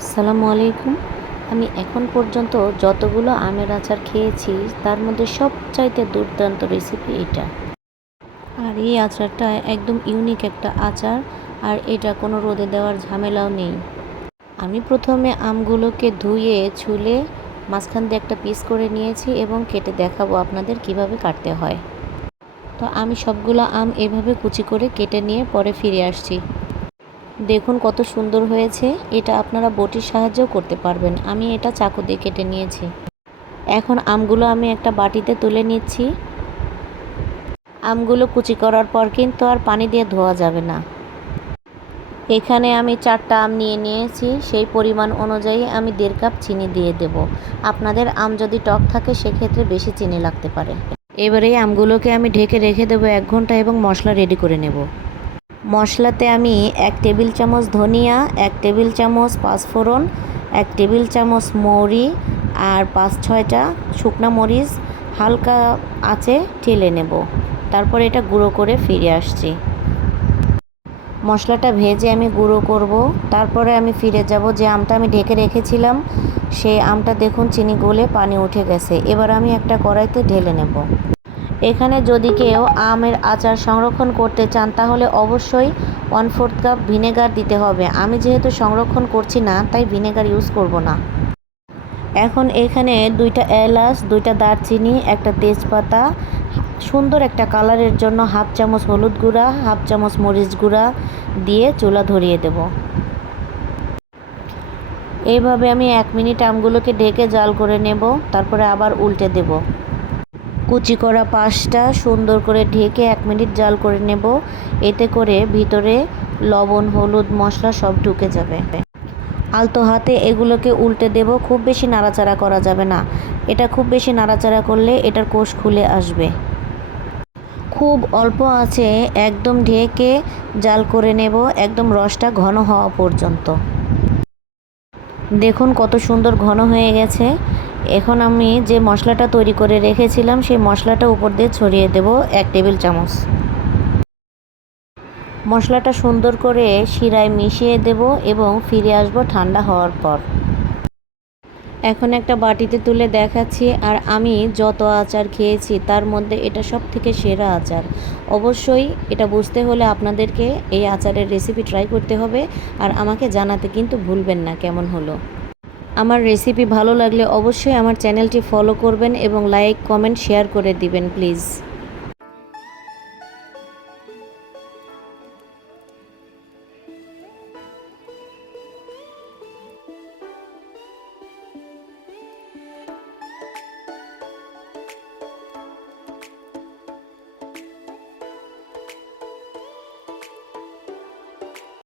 আসসালামু আলাইকুম। আমি এখন পর্যন্ত যতগুলো আমের আচার খেয়েছি, তার মধ্যে সবচাইতে দুর্দান্ত রেসিপি এটা। আর এই আচারটা একদম ইউনিক একটা আচার, আর এটা কোনো রোদে দেওয়ার ঝামেলাও নেই। আমি প্রথমে আমগুলোকে ধুয়ে, ছুলে মাঝখান দিয়ে একটা পিস করে নিয়েছি এবং কেটে দেখাবো আপনাদের কীভাবে কাটতে হয়। তো আমি সবগুলো আম এভাবে কুচি করে কেটে নিয়ে পরে ফিরে আসছি। দেখুন কত সুন্দর হয়েছে। এটা আপনারা বটির সাহায্যেও করতে পারবেন। আমি এটা চাকু দিয়ে কেটে নিয়েছি। এখন আমগুলো আমি একটা বাটিতে তুলে নিচ্ছি। আমগুলো কুচি করার পর কিন্তু আর পানি দিয়ে ধোয়া যাবে না। এখানে আমি চারটা আম নিয়ে নিয়েছি। সেই পরিমাণ অনুযায়ী আমি দেড় কাপ চিনি দিয়ে দেব। আপনাদের আম যদি টক থাকে, সেক্ষেত্রে বেশি চিনি লাগতে পারে। এবারে আমগুলোকে আমি ঢেকে রেখে দেবো এক ঘণ্টা এবং মশলা রেডি করে নেব। মশলাতে আমি এক টেবিল চামচ ধনিয়া, এক টেবিল চামচ পাঁচফোড়ন, এক টেবিল চামচ মৌরি আর পাঁচ ছয়টা শুকনা মরিচ হালকা আঁচে ঠেলে নেব। তারপর এটা গুঁড়ো করে ফিরে আসছি। মশলাটা ভেজে আমি গুঁড়ো করব। তারপরে আমি ফিরে যাব যে আমটা আমি ঢেকে রেখেছিলাম। সেই আমটা দেখুন চিনি গলে পানি উঠে গেছে। এবার আমি একটা কড়াইতে ঢেলে নেব। এখানে যদি কেউ আমের আচার সংরক্ষণ করতে চান, তাহলে অবশ্যই ওয়ান ফোর্থ কাপ ভিনেগার দিতে হবে। আমি যেহেতু সংরক্ষণ করছি না, তাই ভিনেগার ইউজ করব না। এখন এখানে দুইটা এলাচ, দুইটা দারচিনি, একটা তেজপাতা, সুন্দর একটা কালারের জন্য হাফ চামচ হলুদ গুঁড়া, হাফ চামচ মরিচ গুঁড়া দিয়ে চুলা ধরিয়ে দেব। এইভাবে আমি এক মিনিট আমগুলোকে ঢেকে জাল করে নেব, তারপরে আবার উল্টে দেব। কুচি করা পাশটা সুন্দর করে ঢেকে এক মিনিট জাল করে নেব। এতে করে ভিতরে লবণ, হলুদ, মশলা সব ঢুকে যাবে। আলতো হাতে এগুলোকে উল্টে দেব। খুব বেশি নাড়াচাড়া করা যাবে না। এটা খুব বেশি নাড়াচাড়া করলে এটার কোষ খুলে আসবে। খুব অল্প আছে। একদম ঢেকে জাল করে নেব। একদম রসটা ঘন হওয়া পর্যন্ত। দেখুন কত সুন্দর ঘন হয়ে গেছে। এখন আমি যে মশলাটা তৈরি করে রেখেছিলাম, সেই মশলাটা উপর দিয়ে ছড়িয়ে দেব এক টেবিল চামচ। মশলাটা সুন্দর করে শিরায় মিশিয়ে দেব এবং ফিরে আসব ঠান্ডা হওয়ার পর। এখন একটা বাটিতে তুলে দেখাচ্ছি, আর আমি যত আচার খেয়েছি তার মধ্যে এটা সব থেকে সেরা আচার। অবশ্যই এটা বুঝতে হলে আপনাদেরকে এই আচারের রেসিপি ট্রাই করতে হবে, আর আমাকে জানাতে কিন্তু ভুলবেন না কেমন হলো। আমার রেসিপি ভালো লাগলে অবশ্যই আমার চ্যানেলটি ফলো করবেন এবং লাইক কমেন্ট শেয়ার করে দিবেন প্লিজ